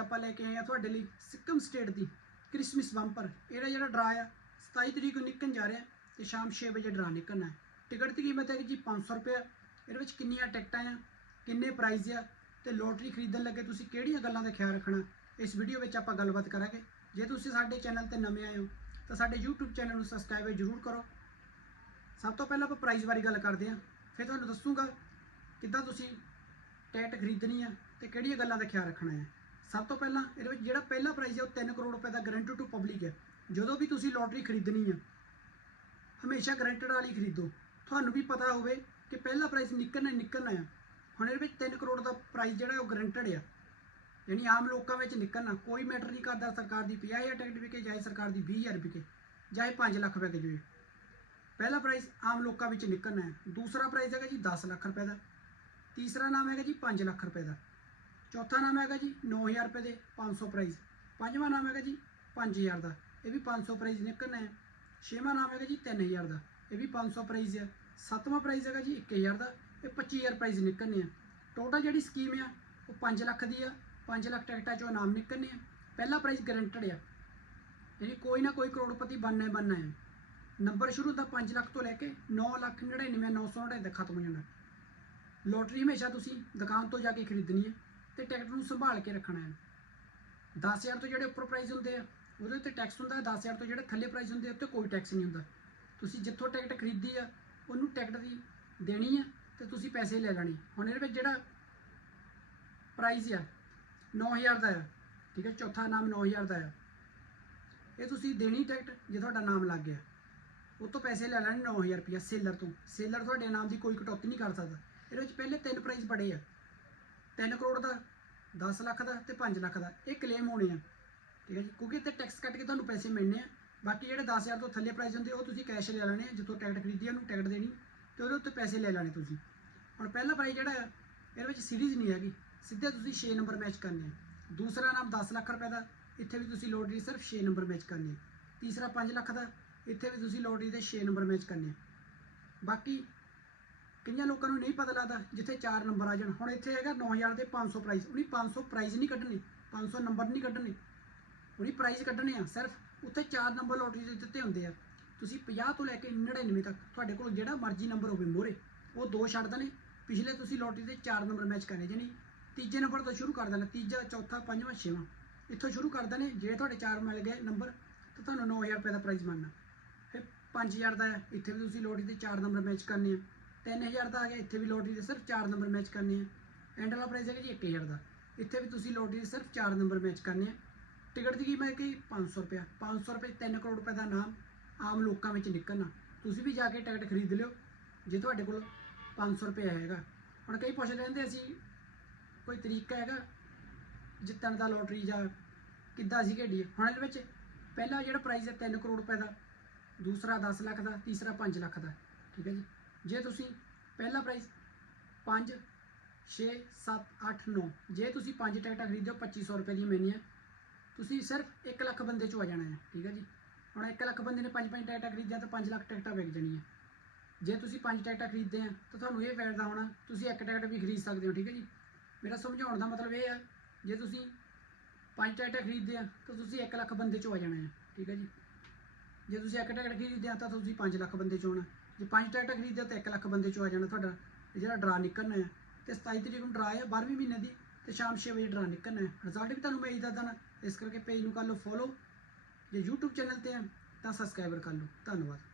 ਆਪਾਂ ਲੈ ਕੇ ਆਏ ਆ ਤੁਹਾਡੇ ਲਈ ਸਿੱਕਮ ਸਟੇਟ ਦੀ ਕ੍ਰਿਸਮਸ ਬੰਪਰ। ਇਹਦਾ ਜਿਹੜਾ ਡਰਾ ਆ 27 ਤਰੀਕ ਨੂੰ ਨਿਕਲਣ ਜਾ ਰਿਹਾ ਤੇ ਸ਼ਾਮ 6 ਵਜੇ ਡਰਾ ਨਿਕਲਣਾ ਹੈ। ਟਿਕਟ ਦੀ ਕੀਮਤ ਹੈ ਜੀ 500 ਰੁਪਏ ਇਹਦੇ ਵਿੱਚ ਕਿੰਨੀਆਂ ਟਿਕਟਾਂ ਆ, ਕਿੰਨੇ ਪ੍ਰਾਈਜ਼ ਆ ਤੇ ਲੋਟਰੀ ਖਰੀਦਣ ਲੱਗੇ ਤੁਸੀਂ ਕਿਹੜੀਆਂ ਗੱਲਾਂ ਦਾ ਖਿਆਲ ਰੱਖਣਾ? ਇਸ ਵੀਡੀਓ ਵਿੱਚ ਆਪਾਂ ਗੱਲਬਾਤ ਕਰਾਂਗੇ। ਜੇ ਤੁਸੀਂ ਸਾਡੇ ਚੈਨਲ ਤੇ ਨਵੇਂ ਆਏ ਹੋ, ਤਾਂ ਸਾਡੇ YouTube ਚੈਨਲ ਨੂੰ ਸਬਸਕ੍ਰਾਈਬ ਜ਼ਰੂਰ ਕਰੋ। ਸਭ ਤੋਂ ਪਹਿਲਾਂ ਆਪਾਂ ਪ੍ਰਾਈਜ਼ ਬਾਰੇ ਗੱਲ ਕਰਦੇ ਹਾਂ। ਫਿਰ ਤੁਹਾਨੂੰ ਦੱਸੂਗਾ ਕਿੱਦਾਂ ਤੁਸੀਂ ਟਿਕਟ ਖਰੀਦਣੀ ਆ ਤੇ ਕਿਹੜੀਆਂ ਗੱਲਾਂ ਦਾ ਖਿਆਲ ਰੱਖਣਾ ਹੈ। ਸਭ ਤੋਂ ਪਹਿਲਾਂ ਇਹਦੇ ਵਿੱਚ ਜਿਹੜਾ ਪਹਿਲਾ ਪ੍ਰਾਈਜ਼ ਹੈ ਉਹ 3 ਕਰੋੜ ਰੁਪਏ ਦਾ ਗਰੰਟਡ ਟੂ ਪਬਲਿਕ ਹੈ। ਜਦੋਂ ਵੀ ਤੁਸੀਂ ਲੋਟਰੀ ਖਰੀਦਣੀ ਆ ਹਮੇਸ਼ਾ ਗਰੰਟਡ ਵਾਲੀ ਖਰੀਦੋ। ਤੁਹਾਨੂੰ ਵੀ ਪਤਾ ਹੋਵੇ ਕਿ ਪਹਿਲਾ ਪ੍ਰਾਈਜ਼ ਨਿਕਲਣਾ ਨਿਕਲਣਾ ਆ ਹੁਣ ਇਹਦੇ ਵਿੱਚ 3 ਕਰੋੜ ਦਾ ਪ੍ਰਾਈਜ਼ ਜਿਹੜਾ ਉਹ ਗਰੰਟਡ ਆ ਯਾਨੀ ਆਮ ਲੋਕਾਂ ਵਿੱਚ ਨਿਕਲਣਾ, ਕੋਈ ਮੈਟਰ ਨਹੀਂ ਕਰਦਾ ਸਰਕਾਰ ਦੀ 50000 ਟਿਕਟ ਵਿਕੇ ਜਾਏ ਸਰਕਾਰ ਦੀ 20000 ਵਿਕੇ ਜਾਏ 5 ਲੱਖ ਵਿਕੇ। ਜਾਵੇ ਪਹਿਲਾ ਪ੍ਰਾਈਜ਼ ਆਮ ਲੋਕਾਂ ਵਿੱਚ ਨਿਕਲਣਾ ਹੈ। ਦੂਸਰਾ ਪ੍ਰਾਈਜ਼ ਹੈਗਾ ਜੀ 10 ਲੱਖ ਰੁਪਏ ਦਾ। ਤੀਸਰਾ ਨਾਮ ਹੈਗਾ ਜੀ 5 ਲੱਖ ਰੁਪਏ ਦਾ। ਚੌਥਾ ਨਾਮ ਹੈਗਾ ਜੀ 9000 ਰੁਪਏ ਦੇ 500 ਪ੍ਰਾਈਜ਼ ਪੰਜਵਾਂ ਨਾਮ ਹੈਗਾ ਜੀ 5000 ਦਾ। ਇਹ ਵੀ 500 ਪ੍ਰਾਈਜ਼ ਨਿਕਲਣਾ ਹੈ। ਛੇਵਾਂ ਨਾਮ ਹੈਗਾ ਜੀ 3000 ਦਾ। ਇਹ ਵੀ 500 ਪ੍ਰਾਈਜ਼ ਹੈ ਸੱਤਵਾਂ ਪ੍ਰਾਈਜ਼ ਹੈਗਾ ਜੀ 1000 ਦਾ। ਇਹ 25000 ਪ੍ਰਾਈਜ਼ ਨਿਕਲਣੇ ਆ। ਟੋਟਲ ਜਿਹੜੀ ਸਕੀਮ ਆ, ਉਹ 5 ਲੱਖ ਦੀ ਆ। 5 ਲੱਖ ਟਿਕਟਾਂ ਚੋਂ ਨਾਮ ਨਿਕਲਣੇ ਆ। ਪਹਿਲਾ ਪ੍ਰਾਈਜ਼ ਗਰੰਟਡ ਆ। ਯਾਨੀ ਕੋਈ ਨਾ ਕੋਈ ਕਰੋੜਪਤੀ ਬਣਨਾ ਹੀ ਬਣਨਾ ਹੈ। ਨੰਬਰ ਸ਼ੁਰੂ ਹੁੰਦਾ 5 ਲੱਖ ਤੋਂ ਲੈ ਕੇ 9 ਲੱਖ 99 999 ਤੱਕ ਖਤਮ ਹੋ ਜਾਂਦਾ। ਲੋਟਰੀ ਹਮੇਸ਼ਾ ਤੁਸੀਂ ਦੁਕਾਨ ਤੋਂ ਜਾ ਕੇ ਖਰੀਦਣੀ ਹੈ। ਤੇ ਟਿਕਟ ਨੂੰ ਸੰਭਾਲ ਕੇ ਰੱਖਣਾ ਹੈ। 10000 ਤੋਂ ਜਿਹੜੇ ਉੱਪਰ ਪ੍ਰਾਈਸ ਹੁੰਦੇ ਆ, ਉਹਦੇ ਉੱਤੇ ਟੈਕਸ ਹੁੰਦਾ ਹੈ। 10000 ਤੋਂ ਜਿਹੜੇ ਥੱਲੇ ਪ੍ਰਾਈਸ ਹੁੰਦੇ ਆ, ਉੱਤੇ ਕੋਈ ਟੈਕਸ ਨਹੀਂ ਹੁੰਦਾ। ਤੁਸੀਂ ਜਿੱਥੋਂ ਟਿਕਟ ਖਰੀਦੀ ਆ, ਉਹਨੂੰ ਟਿਕਟ ਦੀ ਦੇਣੀ ਆ ਤੇ ਤੁਸੀਂ ਪੈਸੇ ਲੈ ਲੈਣੇ। ਹੁਣ ਇਹਦੇ ਵਿੱਚ ਜਿਹੜਾ ਪ੍ਰਾਈਸ ਆ 9000 ਦਾ ਆ, ਠੀਕ ਹੈ, ਚੌਥਾ ਨਾਮ 9000 ਦਾ ਆ। ਇਹ ਤੁਸੀਂ ਦੇਣੀ ਟਿਕਟ ਜੇ ਤੁਹਾਡਾ ਨਾਮ ਲੱਗ ਗਿਆ। ਉਹ ਤੋਂ ਪੈਸੇ ਲੈ ਲੈਣੇ 9000 ਰੁਪਇਆ ਸੇਲਰ ਤੋਂ। ਸੇਲਰ ਤੁਹਾਡੇ ਨਾਮ ਦੀ ਕੋਈ ਕਟੌਤੀ ਨਹੀਂ ਕਰ ਸਕਦਾ। ਇਹਦੇ ਵਿੱਚ ਪਹਿਲੇ ਤਿੰਨ ਪ੍ਰਾਈਜ਼ ਬੜੇ ਆ। 3 ਕਰੋੜ ਦਾ 10 ਲੱਖ ਦਾ ਤੇ 5 ਲੱਖ ਦਾ। ਇਹ ਕਲੇਮ ਹੋਣੇ ਆ। ਠੀਕ ਹੈ ਜੀ? ਕਿਉਂਕਿ ਇੱਥੇ ਟੈਕਸ ਕੱਟ ਕੇ ਤੁਹਾਨੂੰ ਪੈਸੇ ਮਿਲਣੇ ਆ। ਬਾਕੀ ਜਿਹੜੇ 10000 ਤੋਂ ਥੱਲੇ ਪ੍ਰਾਈਸ ਹੁੰਦੇ ਉਹ ਤੁਸੀਂ ਕੈਸ਼ ਲੈ ਲੈਣੇ ਆ। ਜਿੱਥੋਂ ਟਿਕਟ ਖਰੀਦੀ ਉਹਨੂੰ ਟਿਕਟ ਦੇਣੀ। ਤੇ ਉਹਦੇ ਉੱਤੇ ਪੈਸੇ ਲੈ ਲੈਣੇ ਤੁਸੀਂ। ਹੁਣ ਪਹਿਲਾ ਪ੍ਰਾਈਜ਼ ਜਿਹੜਾ ਆ, ਇਹਦੇ ਵਿੱਚ ਸੀਰੀਜ਼ ਨਹੀਂ ਹੈਗੀ। ਸਿੱਧੇ ਤੁਸੀਂ 6 ਨੰਬਰ ਮੈਚ ਕਰਨੇ ਆ। ਦੂਸਰਾ ਨਾਮ 10 ਲੱਖ ਰੁਪਏ ਦਾ, ਇੱਥੇ ਵੀ ਤੁਸੀਂ ਲੋਟਰੀ ਸਿਰਫ 6 ਨੰਬਰ ਮੈਚ ਕਰਨੇ ਆ। ਤੀਸਰਾ 5 ਲੱਖ ਦਾ, ਇੱਥੇ ਵੀ ਤੁਸੀਂ ਲੋਟਰੀ ਦੇ 6 ਨੰਬਰ ਮੈਚ ਕਰਨੇ ਆ। ਬਾਕੀ ਕਈਆਂ ਲੋਕਾਂ ਨੂੰ ਨਹੀਂ ਪਤਾ ਲੱਗਦਾ ਜਿੱਥੇ 4 ਨੰਬਰ ਆ ਜਾਣ। ਹੁਣ ਇੱਥੇ ਹੈਗਾ 9000 ਤੇ 500 ਪ੍ਰਾਈਜ਼ ਉਹਨੀ 500 ਪ੍ਰਾਈਜ਼ ਨਹੀਂ ਕੱਢਣੇ। 500 ਨੰਬਰ ਨਹੀਂ ਕੱਢਣੇ। ਉਹਨੇ ਪ੍ਰਾਈਜ਼ ਕੱਢਣੇ ਆ ਸਿਰਫ। ਉੱਥੇ 4 ਨੰਬਰ ਲੋਟਰੀ ਦੇ ਦਿੱਤੇ ਹੁੰਦੇ ਆ। ਤੁਸੀਂ 50 ਤੋਂ ਲੈ ਕੇ 99 ਤੱਕ ਤੁਹਾਡੇ ਕੋਲ ਜਿਹੜਾ ਮਰਜ਼ੀ ਨੰਬਰ ਹੋਵੇ ਮੋਰੇ ਉਹ ਦੋ ਛੱਡ ਦੇਣੇ। ਪਿਛਲੇ ਤੁਸੀਂ ਲੋਟਰੀ ਦੇ 4 ਨੰਬਰ ਮੈਚ ਕਰਨੇ ਜਾਨੀ ਤੀਜੇ ਨੰਬਰ ਤੋਂ ਸ਼ੁਰੂ ਕਰ ਦੇਣਾ। ਤੀਜਾ, ਚੌਥਾ, ਪੰਜਵਾਂ, ਛੇਵਾਂ। ਇੱਥੋਂ ਸ਼ੁਰੂ ਕਰ ਦੇਣੇ। ਜਿਹੜੇ ਤੁਹਾਡੇ 4 ਮਿਲ ਗਏ ਨੰਬਰ, ਤਾਂ ਤੁਹਾਨੂੰ 9000 ਰੁਪਏ ਦਾ ਪ੍ਰਾਈਜ਼ ਮੰਨਣਾ ਫਿਰ 5000 ਦਾ ਇੱਥੇ ਵੀ ਤੁਸੀਂ ਲੋਟਰੀ ਦੇ 4 ਨੰਬਰ ਮੈਚ ਕਰਨੇ ਆ। 3000 ਦਾ ਆ ਗਿਆ, ਇੱਥੇ ਵੀ ਲੋਟਰੀ ਦੇ ਸਿਰਫ 4 ਨੰਬਰ ਮੈਚ ਕਰਨੇ ਆ। ਐਂਡ ਵਾਲਾ ਪ੍ਰਾਈਜ਼ ਹੈਗਾ ਜੀ 1000 ਦਾ। ਇੱਥੇ ਵੀ ਤੁਸੀਂ ਲੋਟਰੀ ਦੇ ਸਿਰਫ 4 ਨੰਬਰ ਮੈਚ ਕਰਨੇ ਆ। ਟਿਕਟ ਦੀ ਕੀਮਤ ਹੈ ਕਿ 500 ਰੁਪਏ 500 ਰੁਪਏ 3 ਕਰੋੜ ਰੁਪਏ ਦਾ ਨਾਮ ਆਮ ਲੋਕਾਂ ਵਿੱਚ ਨਿਕਲਣਾ। ਤੁਸੀਂ ਵੀ ਜਾ ਕੇ ਟਿਕਟ ਖਰੀਦ ਲਿਓ। ਜੇ ਤੁਹਾਡੇ ਕੋਲ 500 ਰੁਪਏ ਹੈਗਾ। ਹੁਣ ਕਈ ਪੁੱਛ ਲੈਂਦੇ ਅਸੀਂ, ਕੋਈ ਤਰੀਕਾ ਹੈਗਾ ਜਿੱਤਣ ਦਾ ਲੋਟਰੀ ਜਾਂ ਕਿੱਦਾਂ ਅਸੀਂ ਖੇਡੀਏ? ਹੁਣ ਇਹਦੇ ਵਿੱਚ ਪਹਿਲਾ ਜਿਹੜਾ ਪ੍ਰਾਈਜ਼ ਹੈ 3 ਕਰੋੜ ਰੁਪਏ ਦਾ, ਦੂਸਰਾ 10 ਲੱਖ ਦਾ, ਤੀਸਰਾ 5 ਲੱਖ ਦਾ। ਠੀਕ ਹੈ ਜੀ? ਜੇ ਤੁਸੀਂ ਪਹਿਲਾ ਪ੍ਰਾਈਜ਼ 5 6 7 8 9 ਜੇ ਤੁਸੀਂ 5 ਟਿਕਟਾਂ ਖਰੀਦੋ 2500 ਰੁਪਏ ਦੀਆਂ ਮਿਲਣੀਆਂ। ਤੁਸੀਂ ਸਿਰਫ 1 ਲੱਖ ਬੰਦੇ ਚੋਂ ਆ ਜਾਣਾ ਹੈ, ਠੀਕ ਹੈ ਜੀ। ਹੁਣ 1 ਲੱਖ ਬੰਦੇ ਨੇ 5-5 ਟਿਕਟਾਂ ਖਰੀਦੀਆਂ ਤਾਂ 5 ਲੱਖ ਟਿਕਟਾਂ ਵਿਕ ਜਾਣੀਆਂ। ਜੇ ਤੁਸੀਂ ਪੰਜ ਟਿਕਟਾਂ ਖਰੀਦਦੇ ਆ, ਤਾਂ ਤੁਹਾਨੂੰ ਇਹ ਫਾਇਦਾ ਹੋਣਾ, ਤੁਸੀਂ ਇੱਕ ਟਿਕਟ ਵੀ ਖਰੀਦ ਸਕਦੇ ਹੋ, ਠੀਕ ਹੈ ਜੀ। ਮੇਰਾ ਸਮਝਾਉਣ ਦਾ ਮਤਲਬ ਇਹ ਹੈ ਜੇ ਤੁਸੀਂ ਪੰਜ ਟਿਕਟਾਂ ਖਰੀਦਦੇ ਆ, ਤਾਂ ਤੁਸੀਂ 1 ਲੱਖ ਬੰਦੇ ਚੋਂ ਆ ਜਾਣਾ ਹੈ, ਠੀਕ ਹੈ ਜੀ। ਜੇ ਤੁਸੀਂ ਇੱਕ ਟਿਕਟ ਖਰੀਦਦੇ ਆ ਤਾਂ ਤੁਸੀਂ 5 ਲੱਖ ਬੰਦੇ ਚੋਂ ਆਉਣਾ ਜੇ 5 ਟਿਕਟਾਂ ਖਰੀਦਿਆ ਤਾਂ 1 ਲੱਖ ਬੰਦੇ ਚੋਂ ਆ ਜਾਣਾ ਤੁਹਾਡਾ। ਜਿਹੜਾ ਡਰਾ ਨਿਕਲਣਾ ਹੈ। ਤੇ 27 ਤਰੀਕ ਨੂੰ ਡਰਾ ਹੈ 12ਵੇਂ ਮਹੀਨੇ ਦੀ ਤੇ ਸ਼ਾਮ 6 ਵਜੇ ਡਰਾ ਨਿਕਲਣਾ ਹੈ। ਰਿਜ਼ਲਟ ਵੀ ਤੁਹਾਨੂੰ ਮੈਂ ਹੀ ਦੱਸ ਦੇਣਾ ਇਸ ਕਰਕੇ ਪੇਜ ਨੂੰ ਕਰ ਲਓ ਫੋਲੋ ਜੇ YouTube ਚੈਨਲ ਤੇ ਹੈ ਤਾਂ ਸਬਸਕ੍ਰਾਈਬਰ ਕਰ ਲਓ। ਧੰਨਵਾਦ।